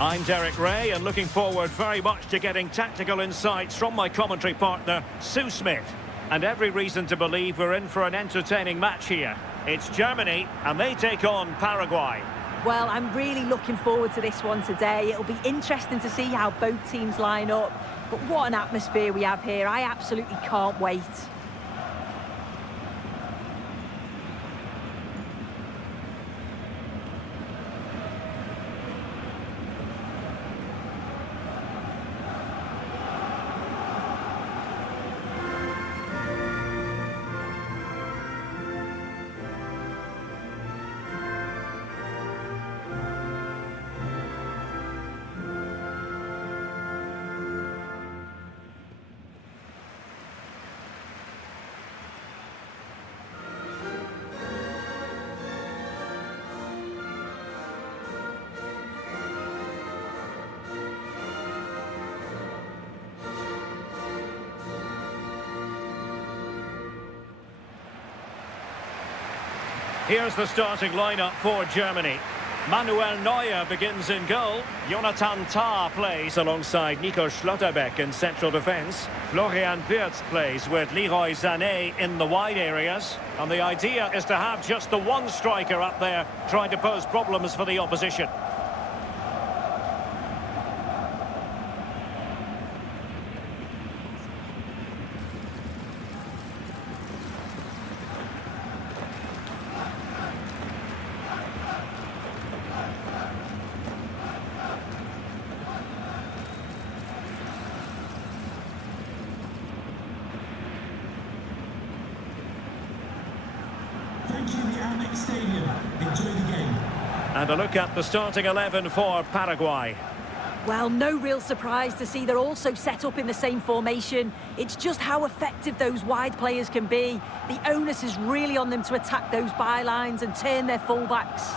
I'm Derek Ray and looking forward very much to getting tactical insights from my commentary partner, Sue Smith. And every reason to believe we're in for an entertaining match here. It's Germany and they take on Paraguay. Well, I'm really looking forward to this one today. It'll be interesting to see how both teams line up. But what an atmosphere we have here. I absolutely can't wait. Here's the starting lineup for Germany. Manuel Neuer begins in goal. Jonathan Tah plays alongside Nico Schlotterbeck in central defence. Florian Wirtz plays with Leroy Sané in the wide areas. And the idea is to have just the one striker up there trying to pose problems for the opposition. Thank you, the Amex Stadium. Enjoy the game. And a look at the starting 11 for Paraguay. Well, no real surprise to see they're also set up in the same formation. It's just how effective those wide players can be. The onus is really on them to attack those bylines and turn their fullbacks.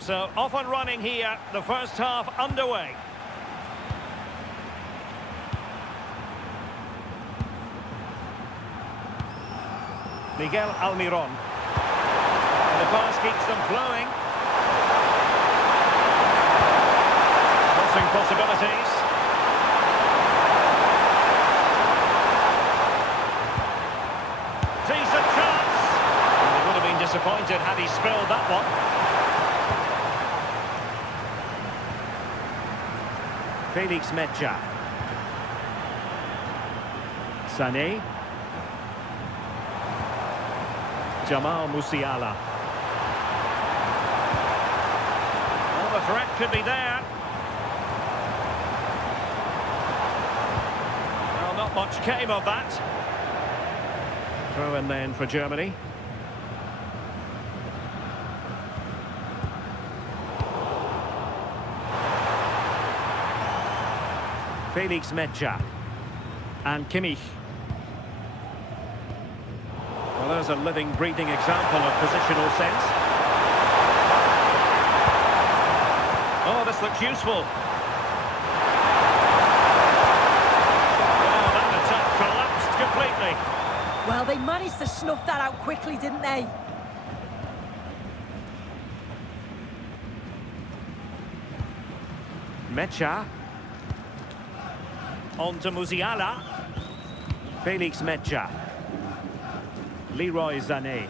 So off and running here, the first half underway. Miguel Almiron. And the pass keeps them flowing. Crossing possibilities. Sees a chance. And he would have been disappointed had he spilled that one. Felix Medja. Sané. Jamal Musiala. Well, the threat could be there. Well, not much came of that. Throw in then for Germany. Felix Medja and Kimmich. Well, there's a living, breathing example of positional sense. Oh, this looks useful. Oh, that attack collapsed completely. Well, they managed to snuff that out quickly, didn't they? Medja. On to Musiala. Felix Medja. Leroy Sané.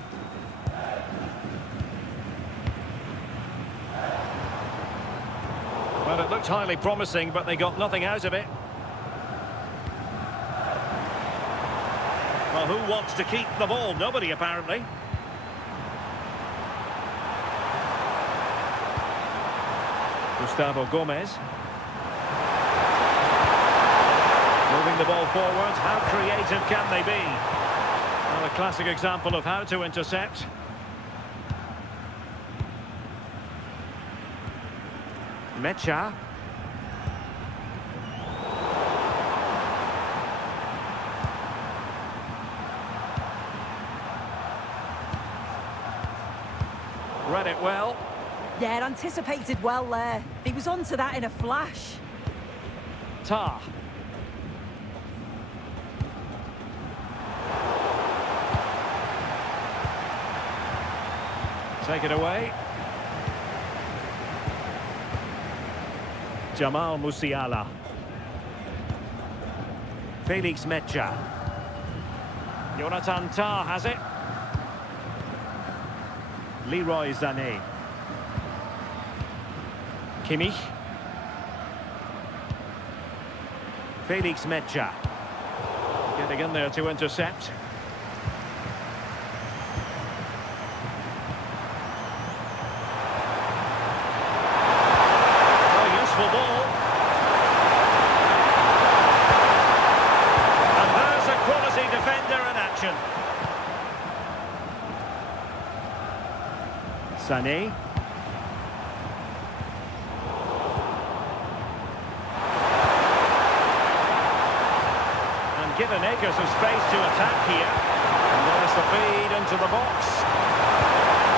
Well, it looked highly promising, but they got nothing out of it. Well, who wants to keep the ball? Nobody, apparently. Gustavo Gomez. Moving the ball forward, how creative can they be? Well, a classic example of how to intercept. Medja. Read it well. Yeah, anticipated well there. He was onto that in a flash. Tah. Take it away. Jamal Musiala. Felix Mecha. Jonathan Tah has it. Leroy Sané. Kimmich. Felix Mecha. Getting in there to intercept. Oh, useful ball. And there's a quality defender in action. Sané. Given acres of space to attack here. And there's the feed into the box.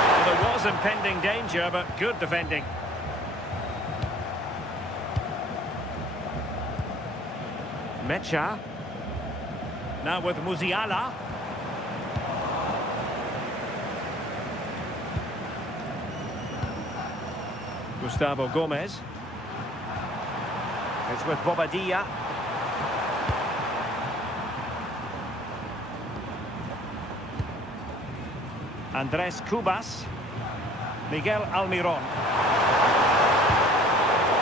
Well, there was impending danger, but good defending. Mecha. Now with Musiala. Gustavo Gomez. It's with Bobadilla. Andres Cubas. Miguel Almiron.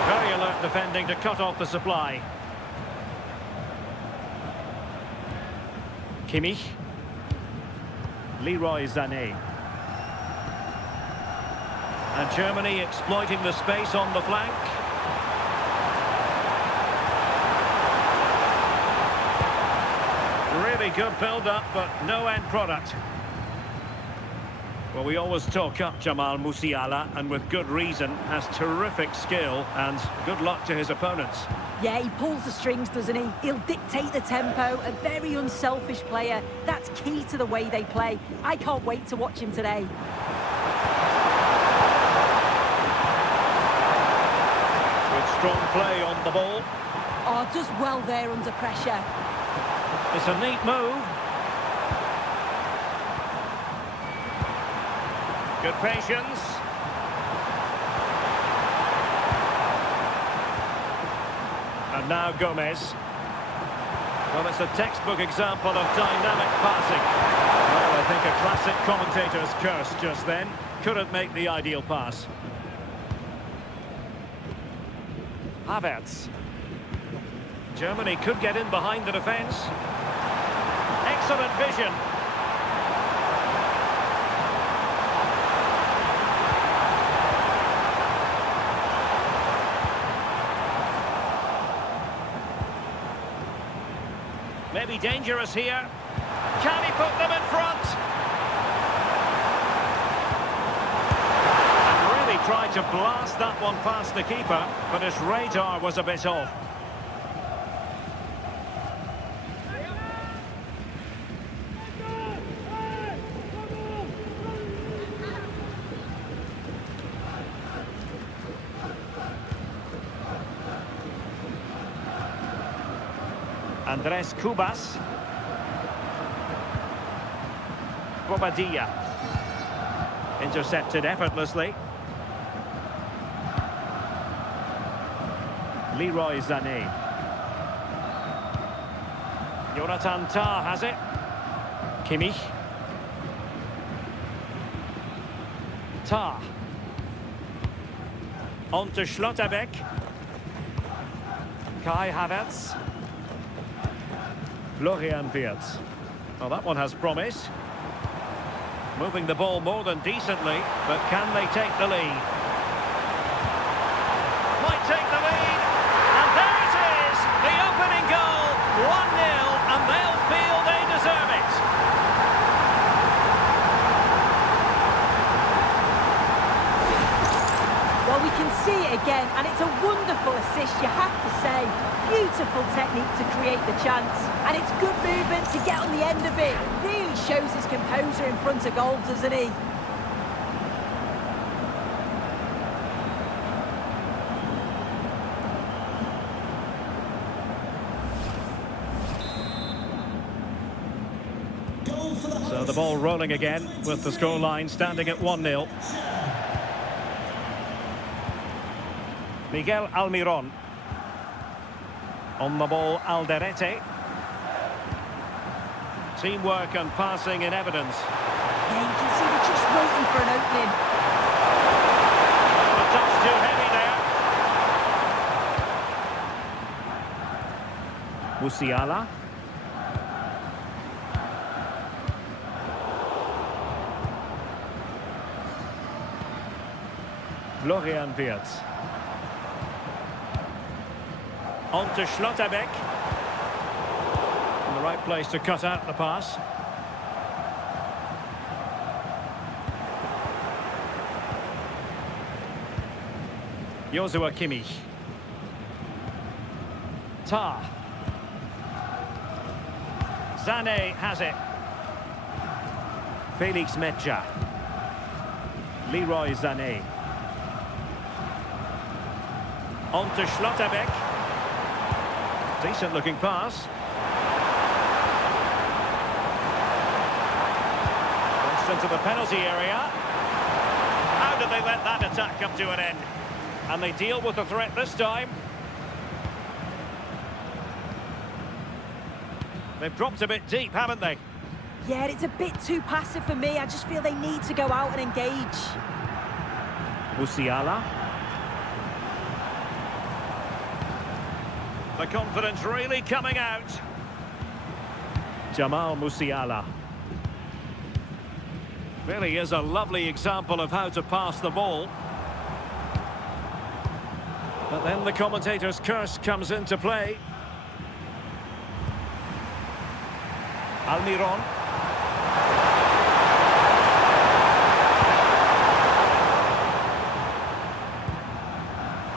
Very alert defending to cut off the supply. Kimmich. Leroy Sané. And Germany exploiting the space on the flank. Really good build-up, but no end product. Well, we always talk up Jamal Musiala, and with good reason, has terrific skill and good luck to his opponents. Yeah, he pulls the strings, doesn't he? He'll dictate the tempo, a very unselfish player. That's key to the way they play. I can't wait to watch him today. Good strong play on the ball. Oh, does well there under pressure. It's a neat move. Good patience. And now Gomez. Well, it's a textbook example of dynamic passing. Well, I think a classic commentator's curse just then. Couldn't make the ideal pass. Havertz. Germany could get in behind the defence. Excellent vision. Maybe dangerous here. Can he put them in front? And really tried to blast that one past the keeper, but his radar was a bit off. Andres Cubas. Bobadilla. Intercepted effortlessly. Leroy Sané. Jonathan Tah has it. Kimmich. Tah. On to Schlotterbeck. Kai Havertz. Florian Wirtz. Well, that one has promise. Moving the ball more than decently, but can they take the lead? Might take the lead, and there it is! The opening goal, 1-0, and they'll feel they deserve it. Well, we can see it again, and it's a wonderful assist, you have to say. Beautiful technique to create the chance, and it's good movement to get on the end of it. Really shows his composure in front of goal, doesn't he? The ball rolling again with the scoreline standing at 1-0. Miguel Almiron. On the ball, Alderete. Teamwork and passing in evidence. Yeah, you can see they're just waiting for an opening. The touch too heavy there. Musiala. Florian Wirtz. On to Schlotterbeck. In the right place to cut out the pass. Joshua Kimmich. Tah. Sané has it. Felix Metja. Leroy Sané. On to Schlotterbeck. Decent looking pass. Crossed into the penalty area. How did they let that attack come to an end? And they deal with the threat this time. They've dropped a bit deep, haven't they? Yeah, it's a bit too passive for me. I just feel they need to go out and engage. Musiala. The confidence really coming out. Jamal Musiala. Really is a lovely example of how to pass the ball. But then the commentator's curse comes into play. Almiron.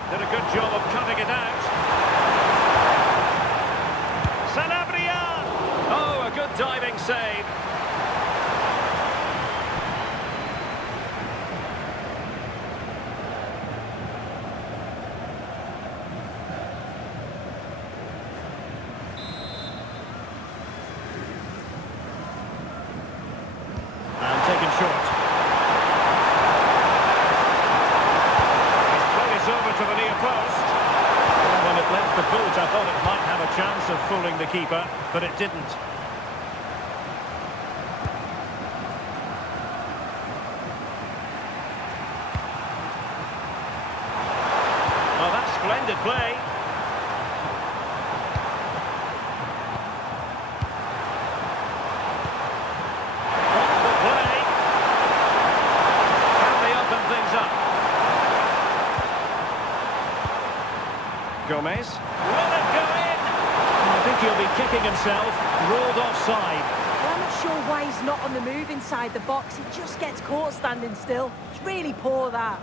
Did a good job of cutting it out. Sanabria! Oh, a good diving save. And taken short. His play is over to the near post. When it left the boot, I thought it might have a chance of fooling the keeper, but it didn't. Oh, that's splendid play. Wonderful play. Can they open things up? Gomez. Will it go in? I think he'll be kicking himself. Ruled offside. Well, I'm not sure why he's not on the move inside the box. He just gets caught standing still. It's really poor, that.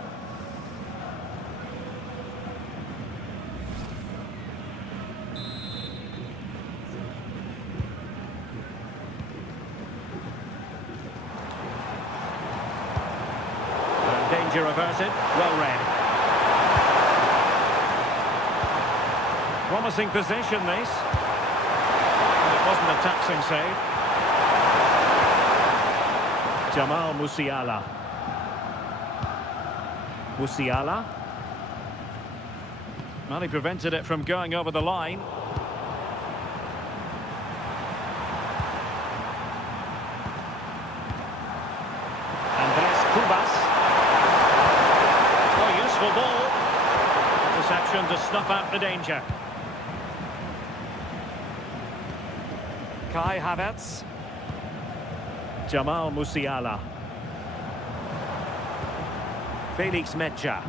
And danger averted. Well read. Promising position, this. And it wasn't a taxing save. Jamal Musiala. Musiala. Well, he prevented it from going over the line. Andres Cubas. Oh, useful ball. Interception to snuff out the danger. Kai Havertz. Jamal Musiala. Felix Metja.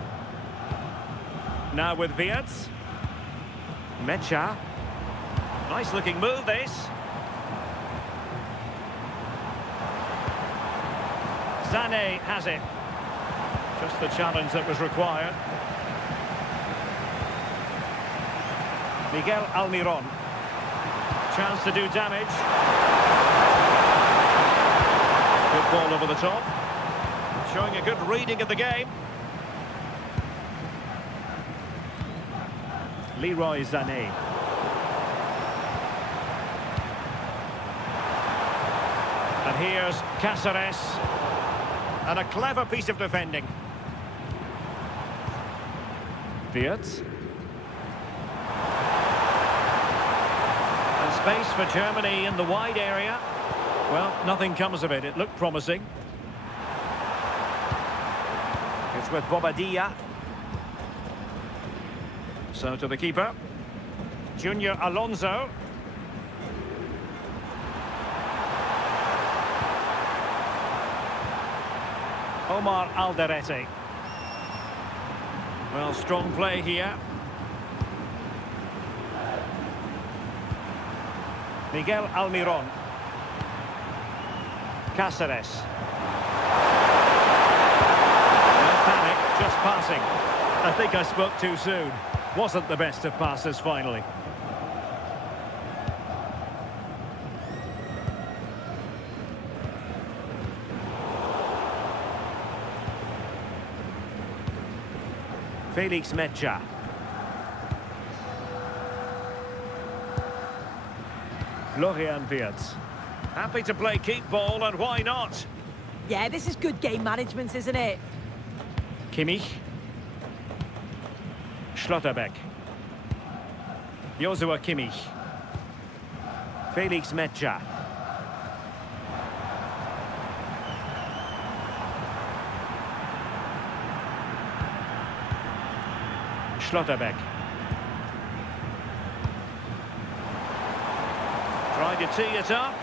Now with Wirtz. Metja. Nice looking move, this. Sané has it. Just the challenge that was required. Miguel Almiron. Chance to do damage. Good ball over the top. Showing a good reading of the game. Leroy Sané. And here's Cáceres. And a clever piece of defending. Wirtz. And space for Germany in the wide area. Well, nothing comes of it. It looked promising. It's with Bobadilla. So to the keeper. Junior Alonso. Omar Alderete. Well, strong play here. Miguel Almiron. Cáceres. No panic, just passing. I think I spoke too soon. Wasn't the best of passes finally. Felix Mecha. Florian Wirtz. Happy to play keep ball, and why not? Yeah, this is good game management, isn't it? Kimmich. Schlotterbeck. Joshua Kimmich. Felix Mecha. Schlotterbeck. Tried to tee it up.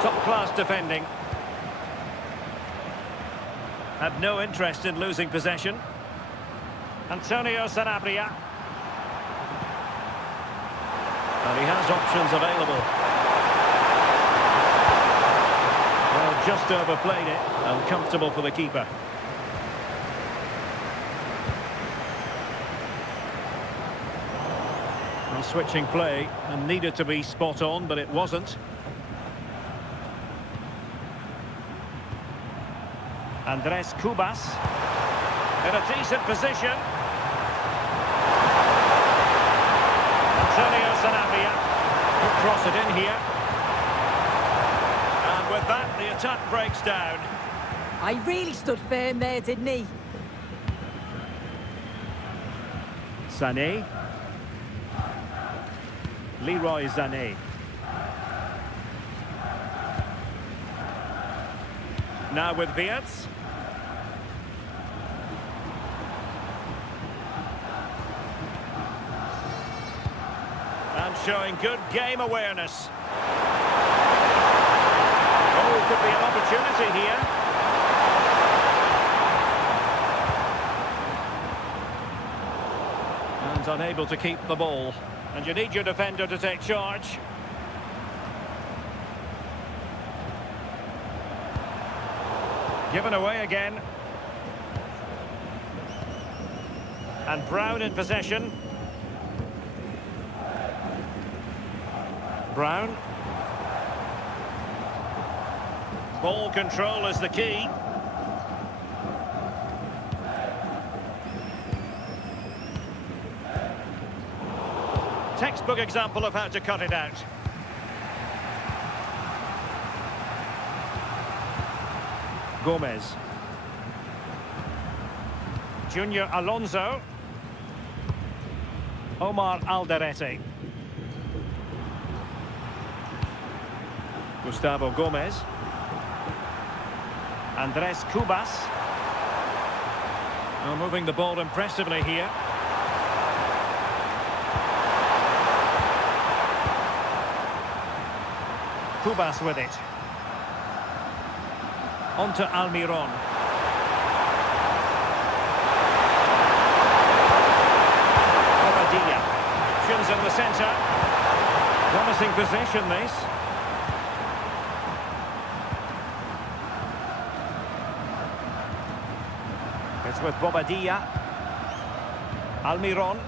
Top-class defending. Had no interest in losing possession. Antonio Sanabria. And he has options available. Well, just overplayed it. Uncomfortable for the keeper. Well, switching play and needed to be spot on, but it wasn't. Andres Cubas in a decent position. Antonio Sanabria could cross it in here. And with that, the attack breaks down. I really stood firm there, didn't he? Sané. Leroy Sané. Now with Wirtz. And showing good game awareness. Oh, could be an opportunity here. And unable to keep the ball. And you need your defender to take charge. Given away again. And Brown in possession. Brown. Ball control is the key. Textbook example of how to cut it out. Gomez. Junior Alonso. Omar Alderete. Gustavo Gomez. Andres Cubas. Oh, moving the ball impressively here. Cubas with it. On to Almiron. Bobadilla. Options in the centre. Promising possession, this. It's with Bobadilla. Almiron.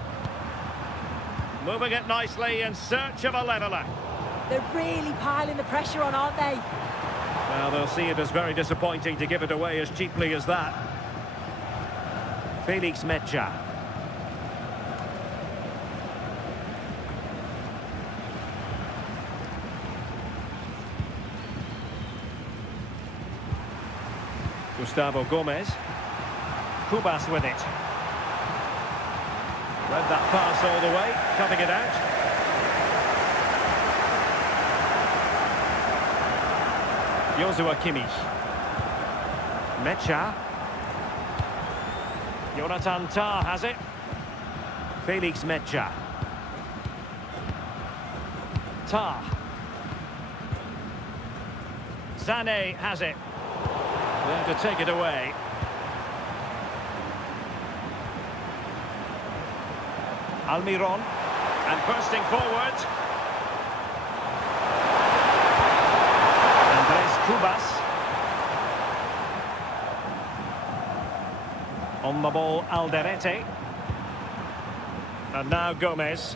Moving it nicely in search of a leveller. They're really piling the pressure on, aren't they? Well, they'll see it as very disappointing to give it away as cheaply as that. Felix Mecha. Gustavo Gomez. Kubas with it. Read that pass all the way, cutting it out. Joshua Kimmich. Mecha. Jonathan Tah has it. Felix Mecha. Tah. Sané has it. There to take it away. Almiron. And bursting forward. Andres Kubas. On the ball, Alderete. And now Gomez.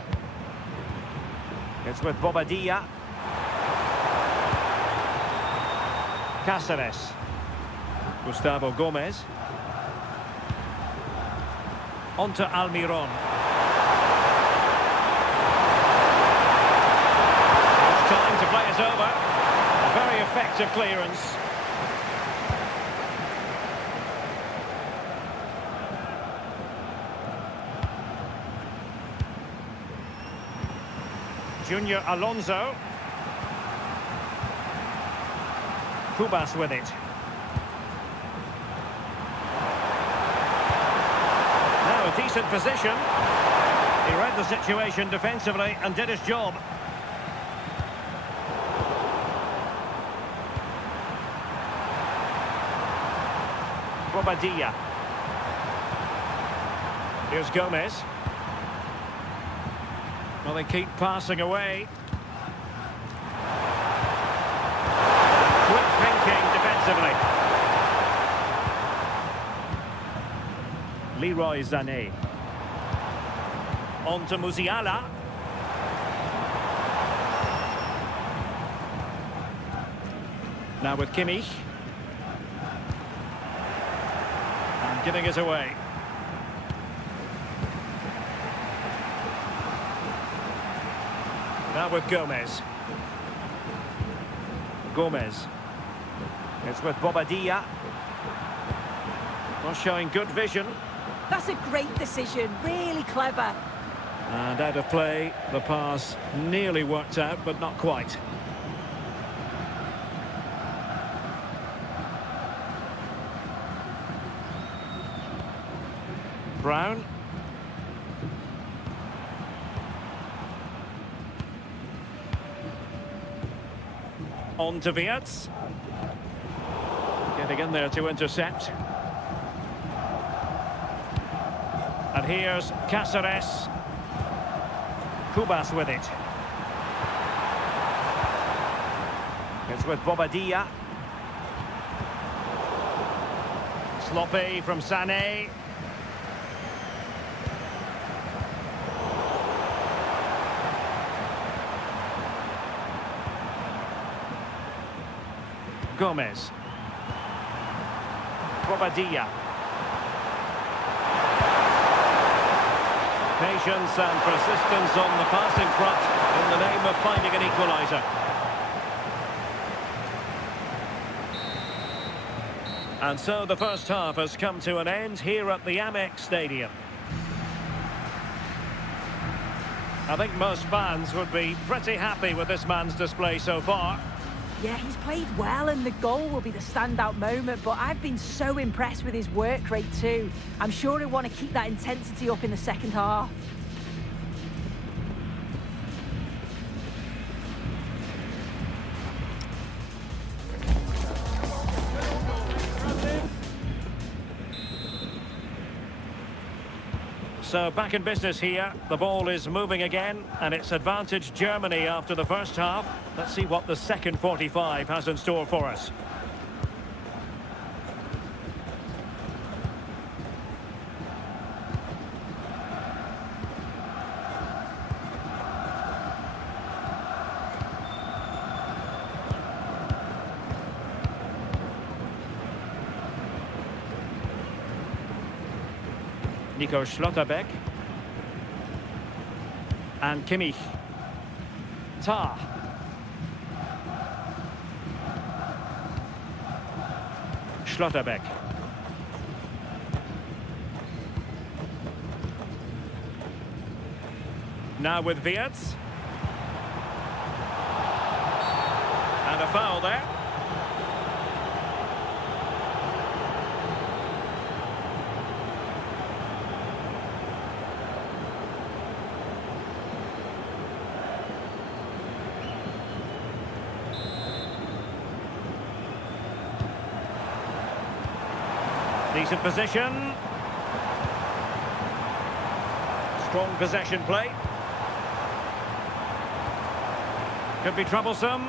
It's with Bobadilla. Cáceres. Gustavo Gomez. On to Almiron. It's time to play it over. A very effective clearance. Junior Alonso. Kubas with it. Now a decent position. He read the situation defensively and did his job. Bobadilla. Here's Gomez. Well, they keep passing away. Quick thinking defensively. Leroy Sané. On to Musiala. Now with Kimmich. And giving it away. Now with Gomez. Gomez. It's with Bobadilla. Well, showing good vision. That's a great decision, really clever. And out of play, the pass nearly worked out, but not quite. Brown. On to Wirtz. Getting in there to intercept. And here's Cáceres. Kubas with it. It's with Bobadilla. Sloppy from Sané. Gomez. Bobadilla. Patience and persistence on the passing front in the name of finding an equaliser. And so the first half has come to an end here at the Amex Stadium. I think most fans would be pretty happy with this man's display so far. Yeah, he's played well and the goal will be the standout moment, but I've been so impressed with his work rate too. I'm sure he'll want to keep that intensity up in the second half. So back in business here, the ball is moving again, and it's advantage Germany after the first half. Let's see what the second 45 has in store for us. Nico Schlotterbeck. And Kimmich. Tah. Schlotterbeck. Now with Wirtz. And a foul there. Decent position. Strong possession play. Could be troublesome.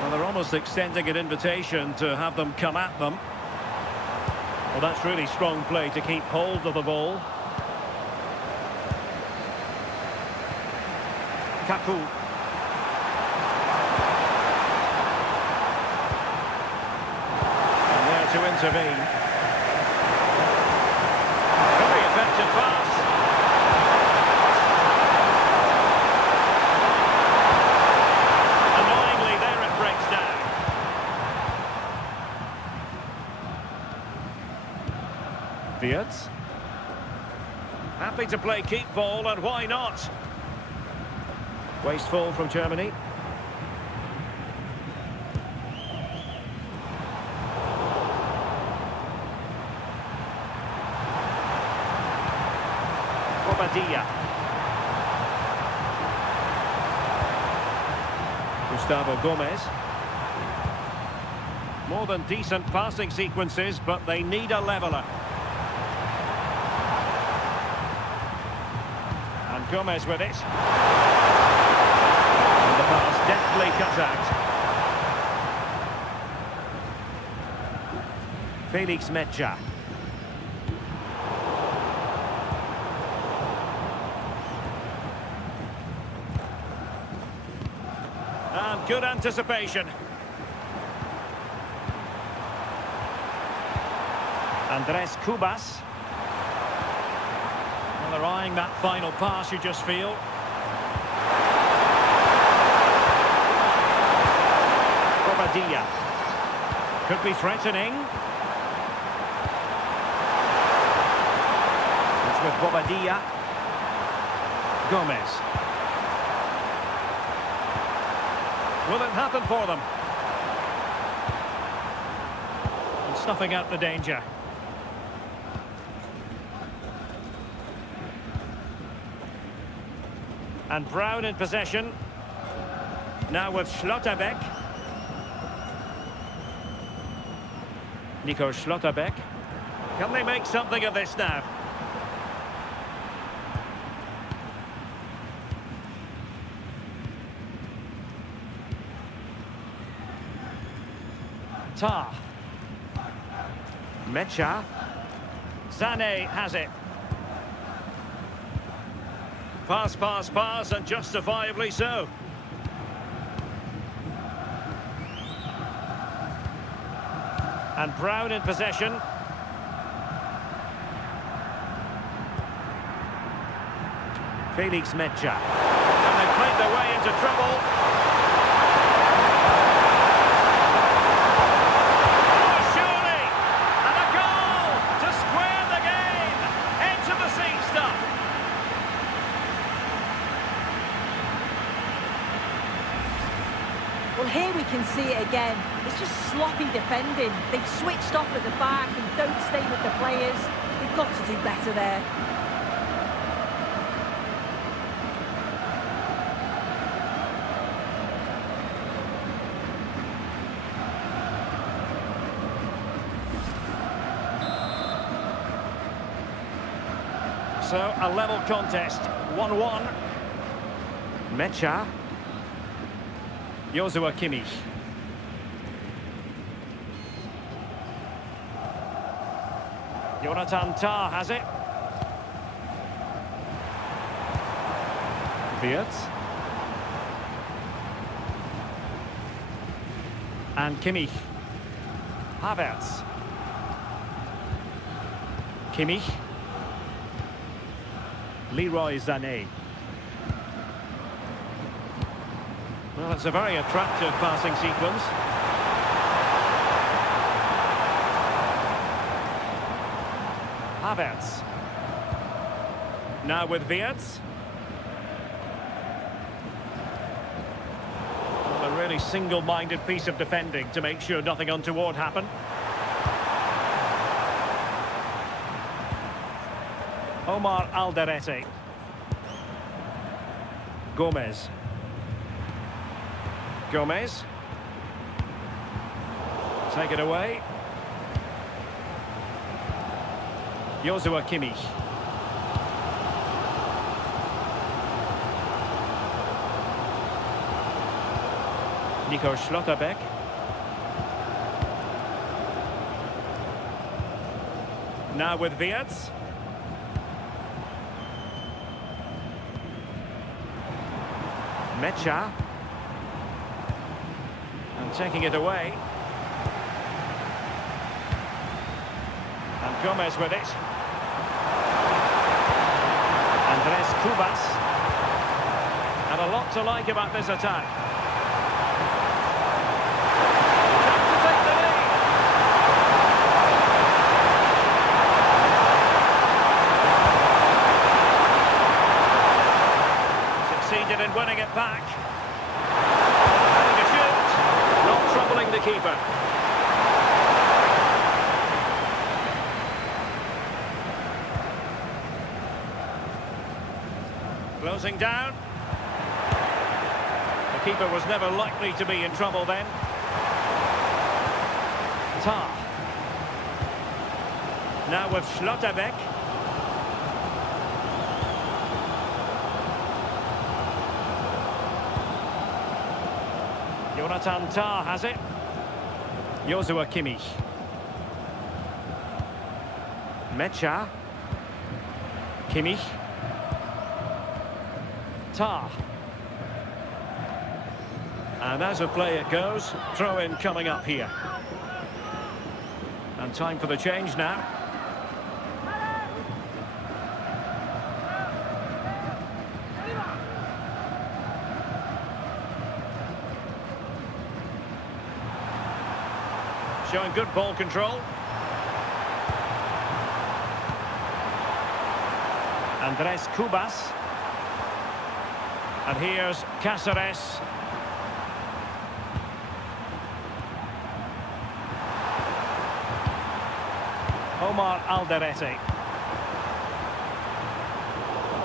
Well, they're almost extending an invitation to have them come at them. Well, that's really strong play to keep hold of the ball. Kaku. To intervene. Very effective pass. Annoyingly, there it breaks down. Wirtz. Happy to play keep ball, and why not? Wasteful from Germany. Gustavo Gomez. More than decent passing sequences, but they need a leveller. And Gomez with it. And the pass deftly cut out. Felix Mecha. And good anticipation. Andres Cubas. Well, they're eyeing that final pass, you just feel. Bobadilla. Could be threatening. It's with Bobadilla. Gomez. Will it happen for them? And snuffing out the danger. And Brown in possession. Now with Schlotterbeck. Nico Schlotterbeck. Can they make something of this now? Tar. Mecha. Sané has it. Pass, pass, pass, and justifiably so. And Brown in possession. Felix Mecha. And they've played their way into trouble. Well, here we can see it again. It's just sloppy defending. They've switched off at the back and don't stay with the players. They've got to do better there. So, a level contest, 1-1. Mecha. Joshua Kimmich. Jonathan Tah has it. Wirtz. And Kimmich. Havertz. Kimmich. Leroy Sané. Well, it's a very attractive passing sequence. Havertz. Now with Wirtz. Well, a really single-minded piece of defending to make sure nothing untoward happened. Omar Alderete. Gomez. Gomez. Take it away. Joshua Kimmich. Nico Schlotterbeck. Now with Wirtz. Mecha. And taking it away. And Gomez with it. Andres Cubas. And a lot to like about this attack. Chance to take the lead. Succeeded in winning it back. Having a shoot. Not troubling the keeper. Closing down. The keeper was never likely to be in trouble then. Tah. Now with Schlotterbeck. Jonathan Tah has it. Joshua Kimmich. Mecha. Kimmich. Tah. And as a play it goes, throw-in coming up here. And time for the change now. Showing good ball control. Andres Cubas. And here's Cáceres. Omar Alderete.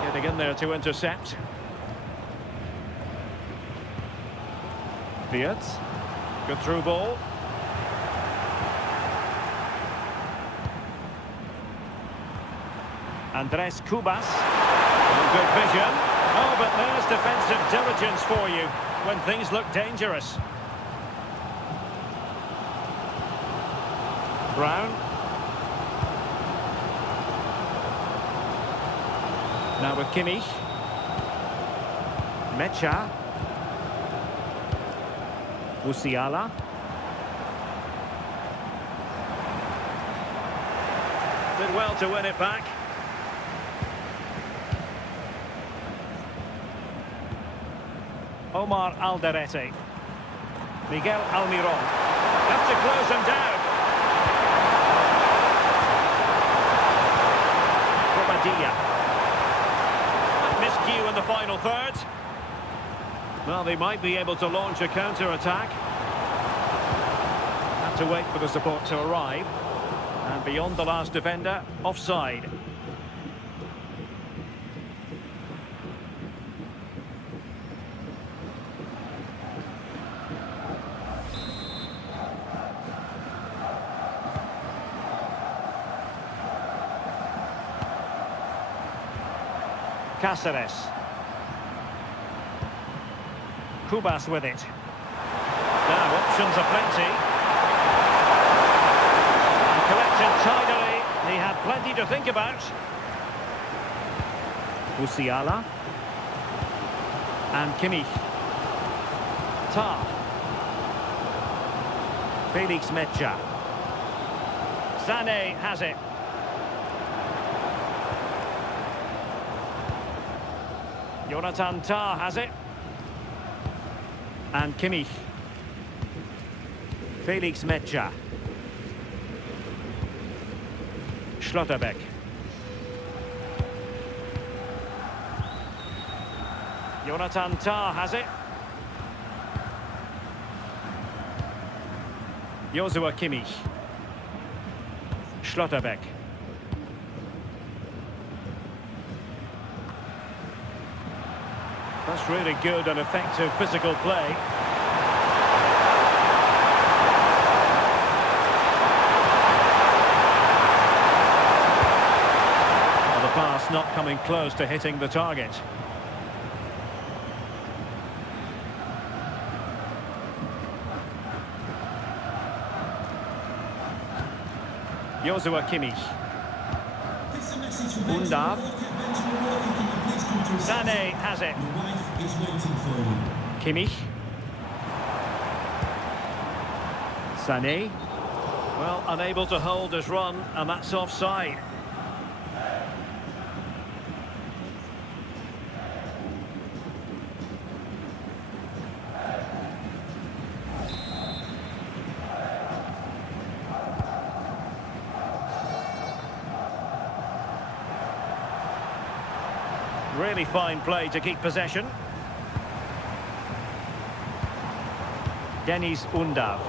Getting in there to intercept. Wirtz. Good through ball. Andres Cubas. Good vision. Oh, but there's defensive diligence for you when things look dangerous. Brown. Now with Kimmich. Mecha. Musiala. Did well to win it back. Omar Alderete. Miguel Almiron. Have to close him down. Bobadilla. Miscue in the final third. Well, they might be able to launch a counter-attack. Have to wait for the support to arrive. And beyond the last defender, offside. Cáceres. Cubas with it. Now options are plenty. And collected tidily. He had plenty to think about. Musiala. And Kimmich. Tah. Felix Mecha. Sané has it. Jonathan Tah has it. And Kimmich. Felix Metscher. Schlotterbeck. Jonathan Tah has it. Joshua Kimmich. Schlotterbeck. That's really good and effective physical play. Well, the pass not coming close to hitting the target. Joshua Kimmich. Undav. Sané has it. Kimmich. Sané. Well, unable to hold his run, and that's offside. Really fine play to keep possession. Denis Undav.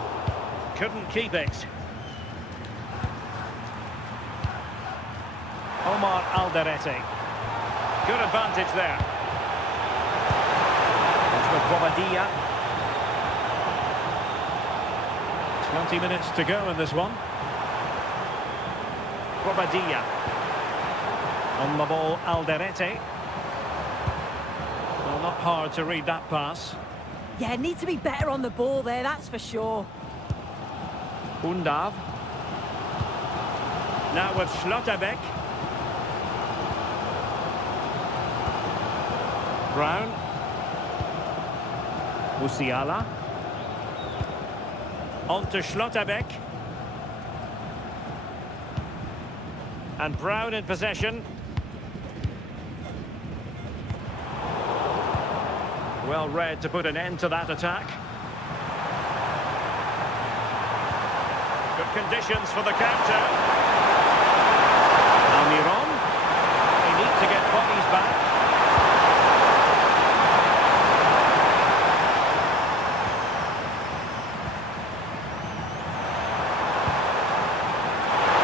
Couldn't keep it. Omar Alderete. Good advantage there. It's with Bobadilla. 20 minutes to go in this one. Bobadilla. On the ball, Alderete. Well, not hard to read that pass. Yeah, need to be better on the ball there, that's for sure. Undav. Now with Schlotterbeck. Brown. Musiala. On to Schlotterbeck. And Brown in possession. Well read to put an end to that attack. Good conditions for the counter. Almiron. They need to get bodies back.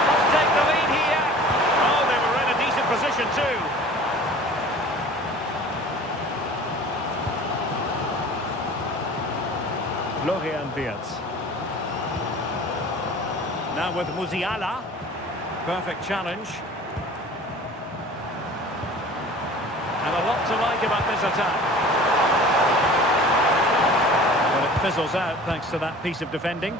Let's take the lead here. Oh, they were in a decent position too. Florian Wirtz. Now with Musiala. Perfect challenge. And a lot to like about this attack. But it fizzles out thanks to that piece of defending.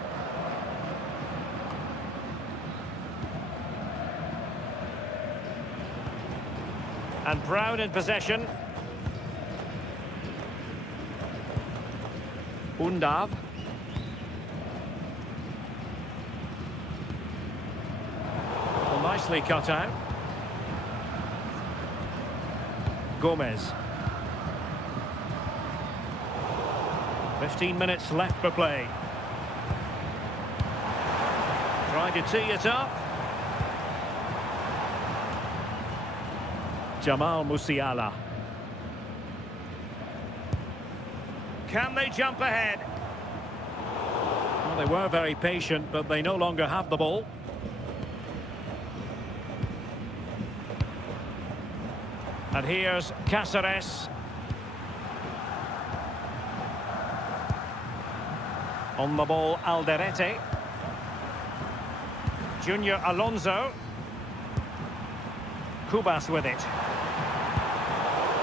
And Brown in possession. Undav. Well, nicely cut out. Gomez. 15 minutes left for play. Trying to tee it up. Jamal Musiala. Can they jump ahead? Well, they were very patient, but they no longer have the ball. And here's Cáceres. On the ball, Alderete. Junior Alonso. Kubas with it.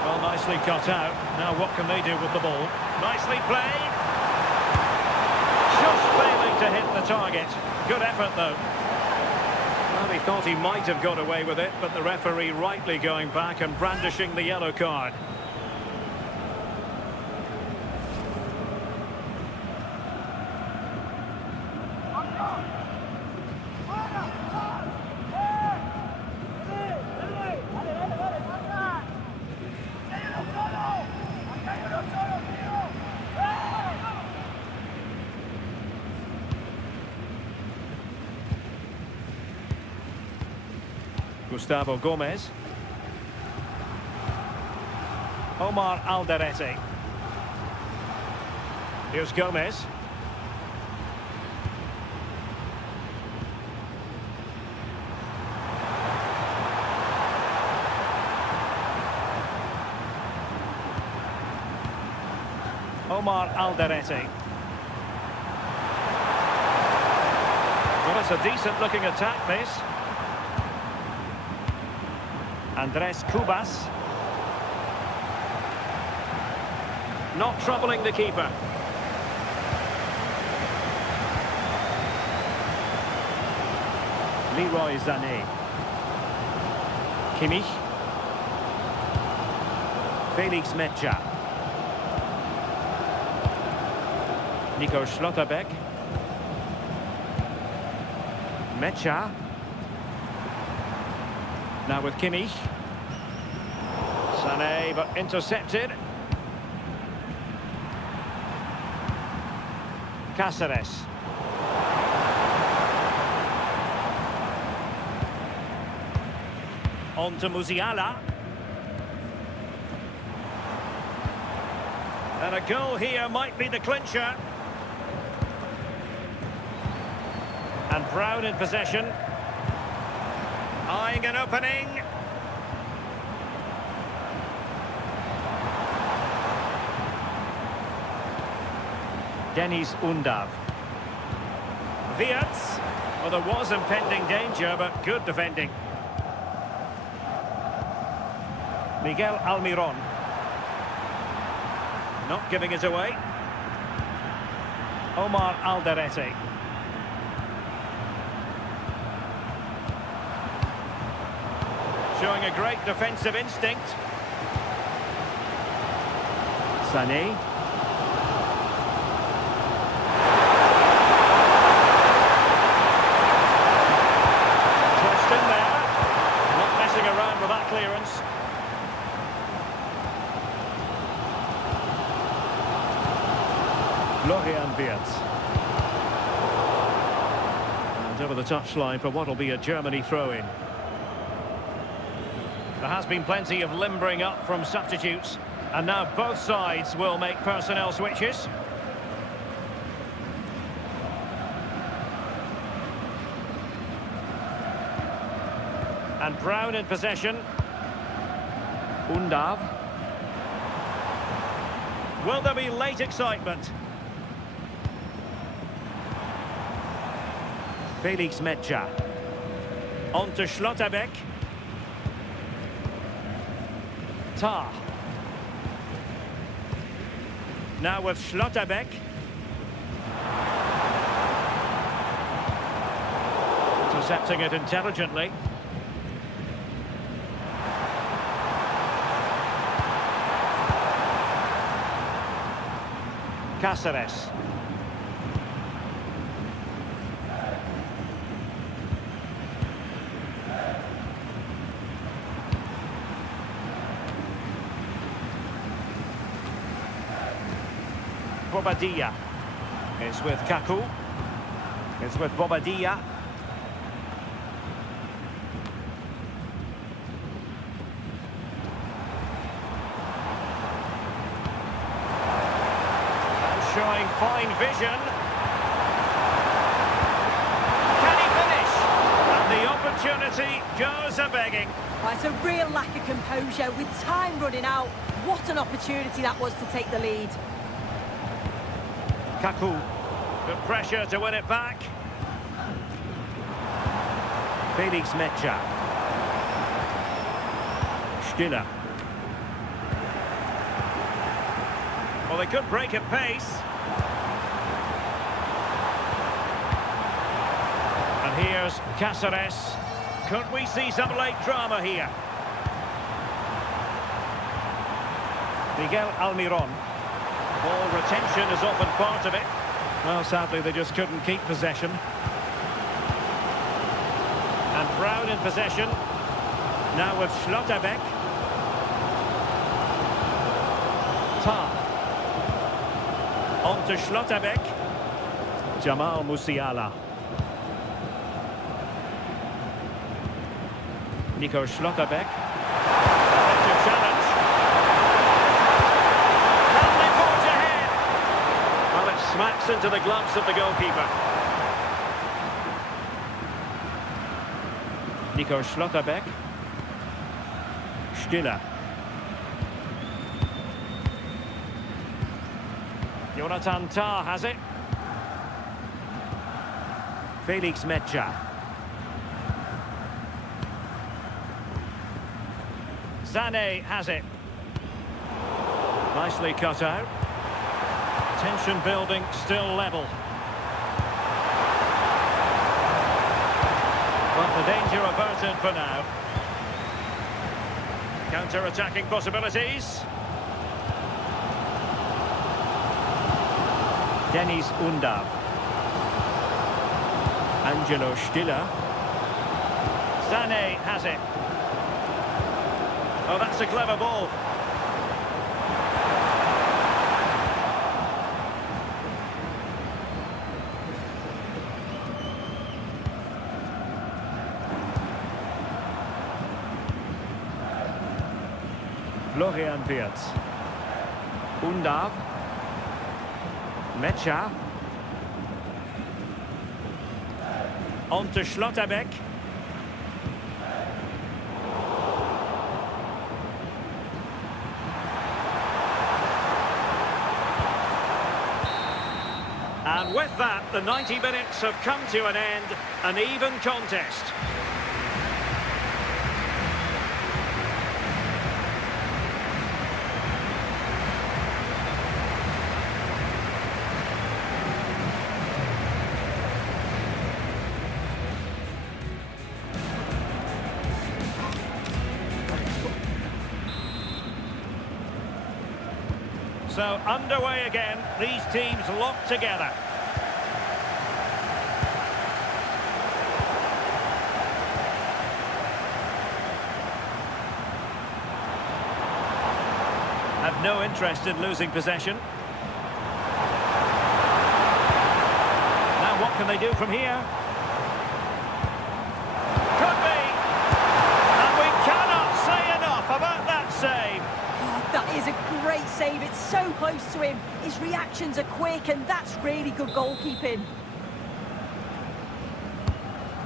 Well, nicely cut out. Now what can they do with the ball? Nicely played. Just failing to hit the target. Good effort, though. Well, he thought he might have got away with it, but the referee rightly going back and brandishing the yellow card. Gustavo Gomez. Omar Alderete. Here's Gomez. Omar Alderete. Well, it's a decent-looking attack, this. Andres Cubas. Not troubling the keeper. Leroy Sané. Kimmich. Felix Mecha. Nico Schlotterbeck. Mecha. Now with Kimmich. Sané, but intercepted. Cáceres. On to Musiala. And a goal here might be the clincher. And Brown in possession. Eyeing an opening. Denis Undav. Wirtz. Well, there was impending danger, but good defending. Miguel Almiron. Not giving it away. Omar Alderete. Showing a great defensive instinct. Sané. Tossed in there. Not messing around with that clearance. Florian Wirtz. And over the touchline for what will be a Germany throw-in. There has been plenty of limbering up from substitutes, and now both sides will make personnel switches. And Brown in possession. Undav. Will there be late excitement? Felix Mecha. On to Schlotterbeck. Tar. Now with Schlotterbeck. Intercepting it intelligently. Cáceres. Bobadilla is with Kaku. It's with Bobadilla. Showing fine vision. Can he finish? And the opportunity goes a-begging. Well, it's a real lack of composure with time running out. What an opportunity that was to take the lead. Kaku, good pressure to win it back. Felix Mecha. Stiller. Well, they could break at pace. And here's Cáceres. Could we see some late drama here? Miguel Almiron. Ball retention is often part of it. Well, sadly, they just couldn't keep possession. And Brown in possession. Now with Schlotterbeck. Tar. On to Schlotterbeck. Jamal Musiala. Nico Schlotterbeck. Effective challenge. Can they forge ahead? Well, it smacks into the gloves of the goalkeeper. Nico Schlotterbeck. Stiller. Jonathan Tah has it. Felix Mecha. Sané has it. Nicely cut out. Tension building, still level. But the danger averted for now. Counter-attacking possibilities. Dennis Undav. Angelo Stiller. Sané has it. Oh, that's a clever ball. Florian Wirtz. Undav. Mecha. On to Schlotterbeck. And with that, the 90 minutes have come to an end, an even contest. So underway again, these teams locked together. Have no interest in losing possession. Now what can they do from here? Could be! And we cannot say enough about that save. That is a great save. It's so close to him. His reactions are quick, and that's really good goalkeeping.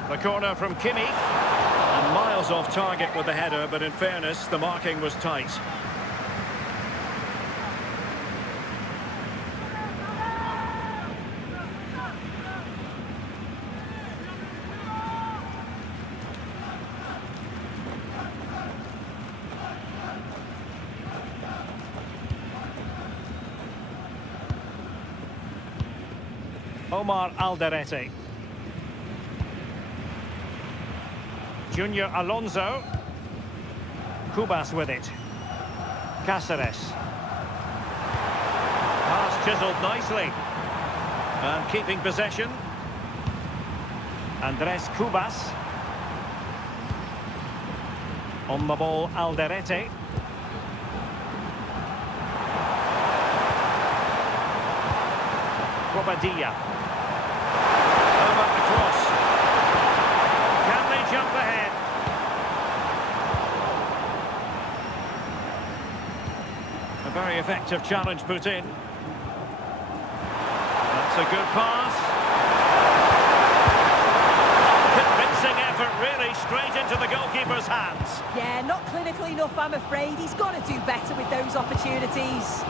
The corner from Kimmich. And miles off target with the header, but in fairness, the marking was tight. Omar Alderete. Junior Alonso. Cubas with it. Cáceres. Pass chiselled nicely. And keeping possession. Andres Cubas. On the ball, Alderete. Bobadilla. Over the cross. Can they jump ahead? A very effective challenge put in. That's a good pass. Convincing effort, really, straight into the goalkeeper's hands. Yeah, not clinical enough, I'm afraid. He's got to do better with those opportunities.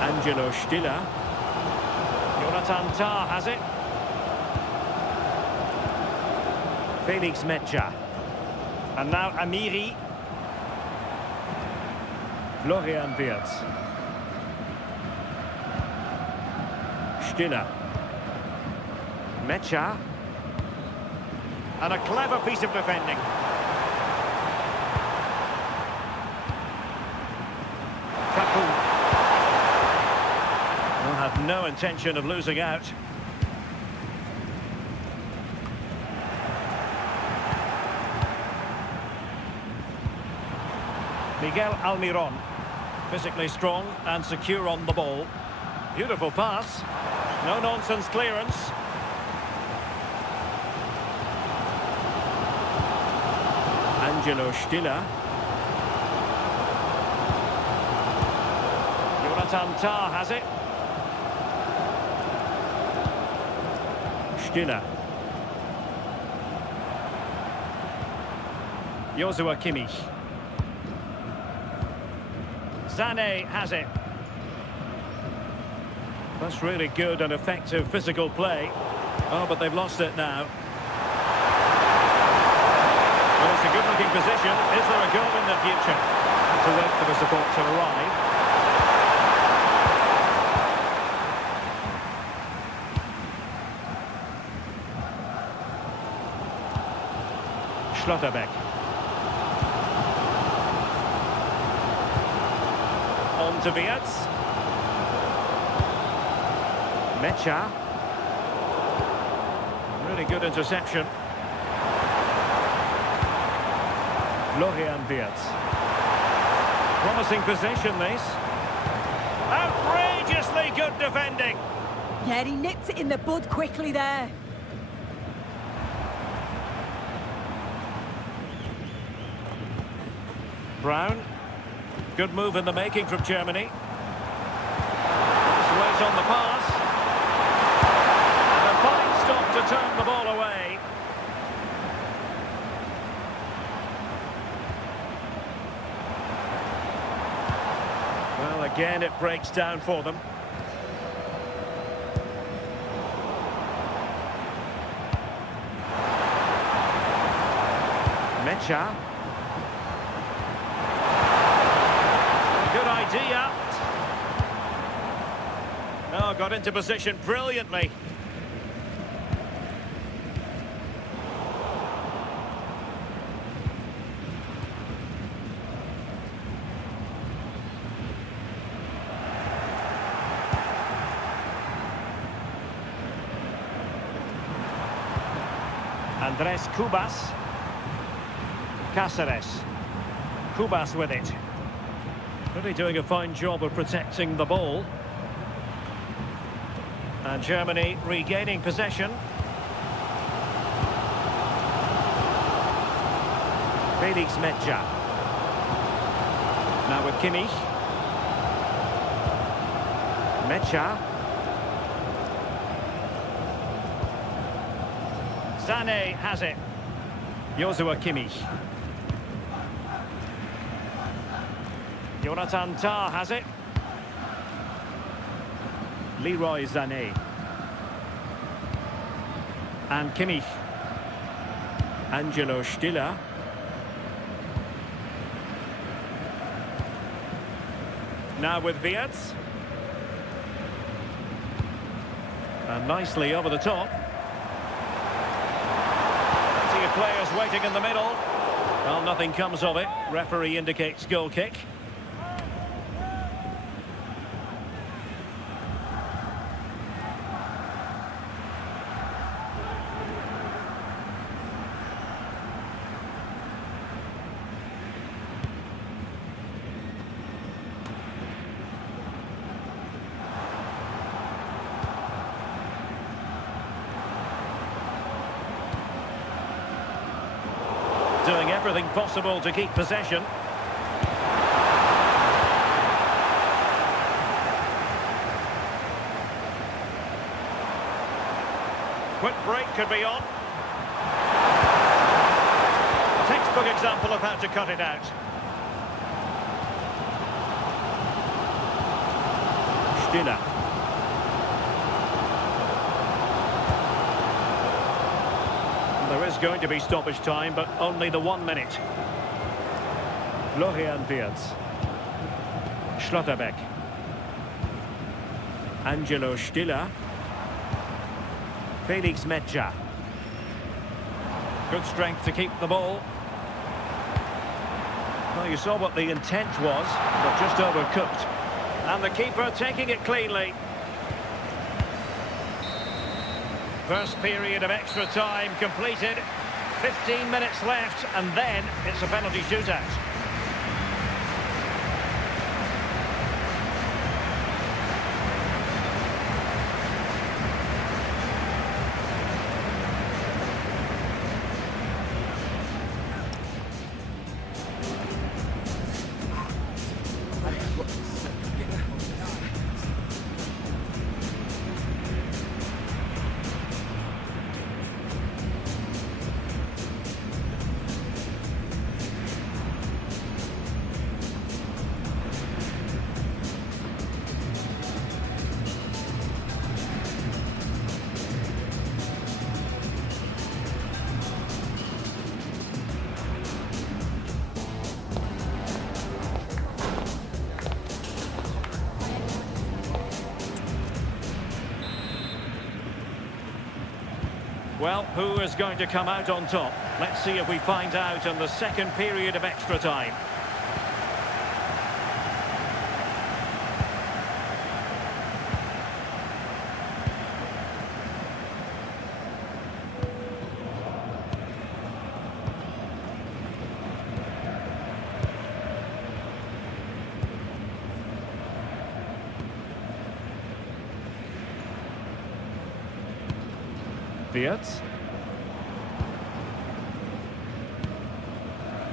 Angelo Stiller. Jonathan Tah has it. Felix Mecha. And now Amiri. Florian Wirtz. Stiller. Mecha. And a clever piece of defending. Kaku. Have no intention of losing out. Miguel Almiron, physically strong and secure on the ball. Beautiful pass. No nonsense clearance. Angelo Stiller. Jonathan Tah has it. Stiller. Joshua Kimmich. Sané has it. That's really good and effective physical play. Oh, but they've lost it now. Well, it's a good-looking position. Is there a goal in the future? To wait for the support to arrive. Schlotterbeck. On to Wirtz. Mecha. Really good interception. Florian Wirtz. Promising possession, this. Outrageously good defending. Yeah, he nipped it in the bud quickly there. Brown. Good move in the making from Germany. Just wait on the pass. And a fine stop to turn the ball away. Well, again, it breaks down for them. Mecha. Good idea. Oh, got into position brilliantly. Andres Cubas. Cáceres. Cubas with it. Really doing a fine job of protecting the ball. And Germany regaining possession. Felix Mecha. Now with Kimmich. Mecha. Sané has it. Joshua Kimmich. Jonathan Tah has it. Leroy Sané. And Kimmich. Angelo Stiller. Now with Wirtz. And nicely over the top. Plenty of players waiting in the middle. Well, nothing comes of it. Referee indicates goal kick. Doing everything possible to keep possession. Quick break could be on. Textbook example of how to cut it out. Stiller. There is going to be stoppage time, but only the 1 minute. Florian Wirtz. Schlotterbeck. Angelo Stiller. Felix Mecha. Good strength to keep the ball. Well, you saw what the intent was, but just overcooked. And the keeper taking it cleanly. First period of extra time completed. 15 minutes left, and then it's a penalty shootout. Well, who is going to come out on top? Let's see if we find out in the second period of extra time.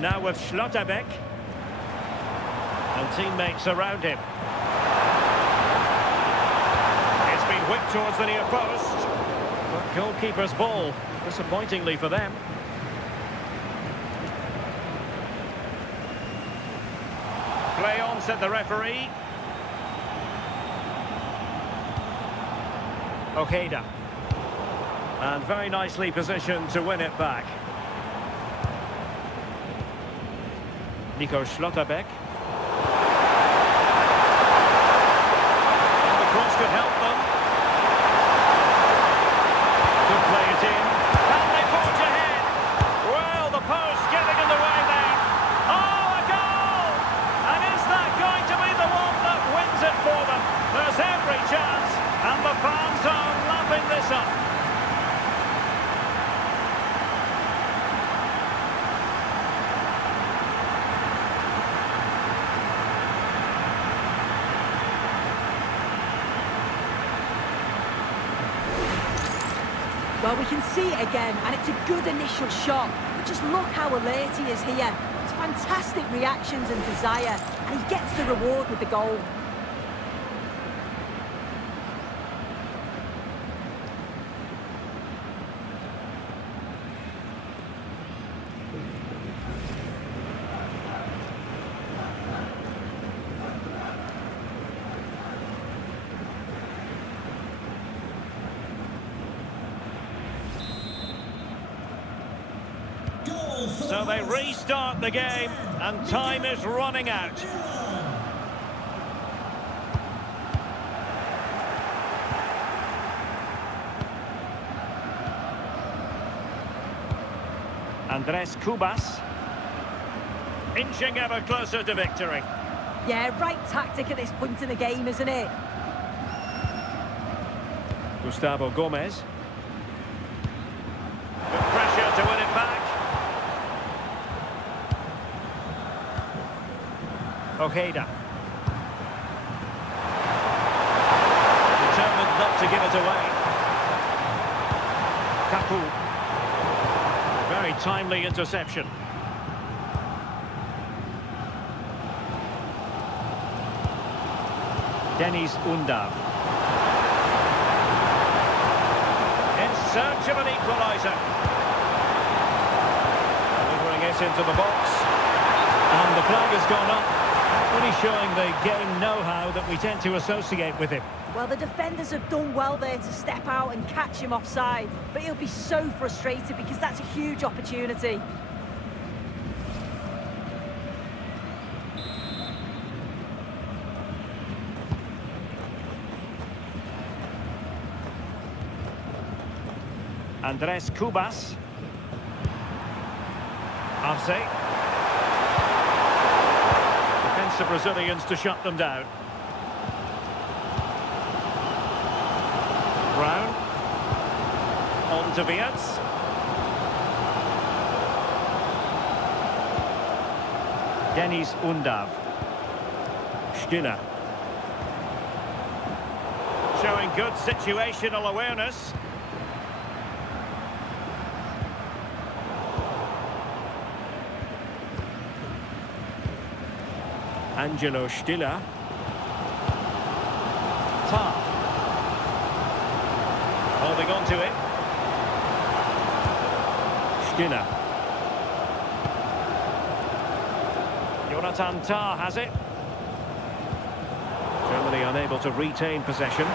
Now with Schlotterbeck. And teammates around him. It's been whipped towards the near post. But goalkeeper's ball, disappointingly for them. Play on, said the referee. Ojeda. And very nicely positioned to win it back. Nico Schlotterbeck. And the cross could help them. Could play it in. Can they forge ahead? Well, the post getting in the way there. Oh, a goal! And is that going to be the one that wins it for them? There's every chance. And the fans are lapping this up. Well, we can see it again, and it's a good initial shot. But just look how alert he is here. It's fantastic reactions and desire, and he gets the reward with the goal. So they restart the game, and time is running out. Andres Cubas. Inching ever closer to victory. Yeah, right tactic at this point in the game, isn't it? Gustavo Gomez. Good pressure to win it back. Ojeda. Determined not to give it away. Kaku. Very timely interception. Denis Undav. In search of an equaliser. Delivering it into the box. And the flag has gone up. Really showing the game know-how that we tend to associate with him. Well, the defenders have done well there to step out and catch him offside, but he'll be so frustrated because that's a huge opportunity. Andres Cubas. Arce. The Brazilians to shut them down. Brown. On to Viets. Denis Undav. Stiller. Showing good situational awareness. Angelo Stiller. Tar. Holding on to it. Stiller. Jonathan Tah has it. Germany unable to retain possession.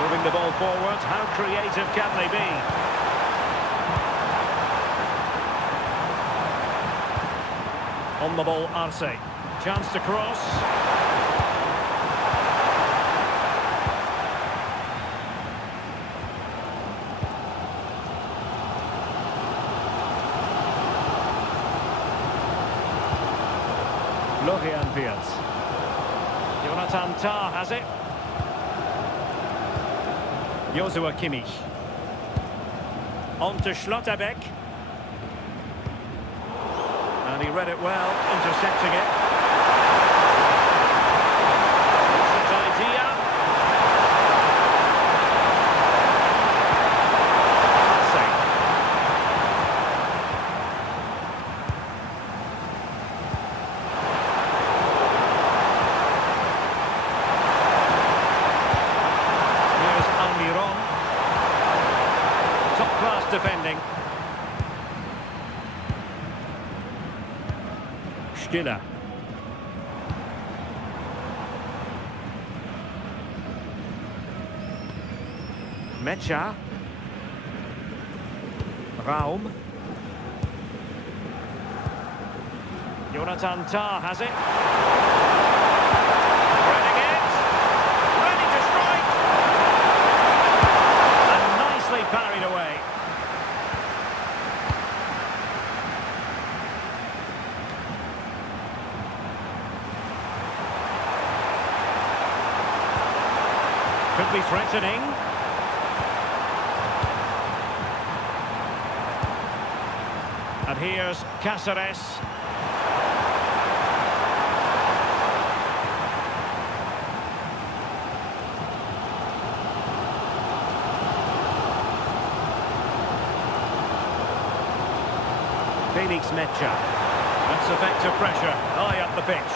Moving the ball forward. How creative can they be? On the ball, Arce. Chance to cross. Florian Wirtz. Jonathan Tah has it. Joshua Kimmich. On to Schlotterbeck. And he read it well, intercepting it. Good idea. Passing. Here's Almiron. Top-class defending. Stiller. Mecha. Raum. Jonathan Tah has it. Reading it. Ready to strike. And nicely parried away. Could be threatening. And here's Cáceres. Felix Mecha. That's effective pressure. High up the pitch.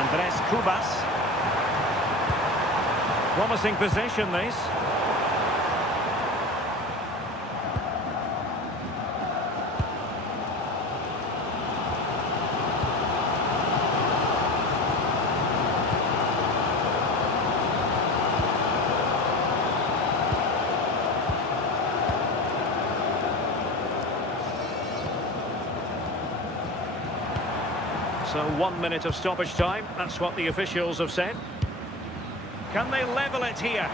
Andrés Cubas. Promising possession, this. So 1 minute of stoppage time. That's what the officials have said. Can they level it here?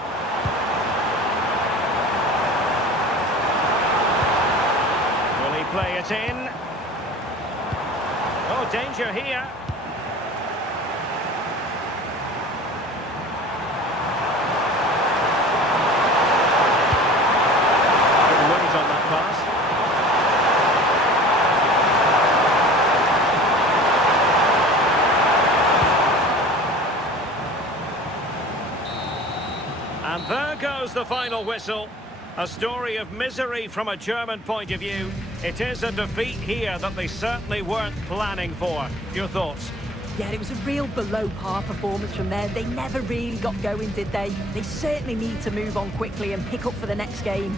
Will he play it in? Oh, danger here. Good weight on that pass. And there goes the final whistle. A story of misery from a German point of view. It is a defeat here that they certainly weren't planning for. Your thoughts? Yeah, it was a real below-par performance from them. They never really got going, did they? They certainly need to move on quickly and pick up for the next game.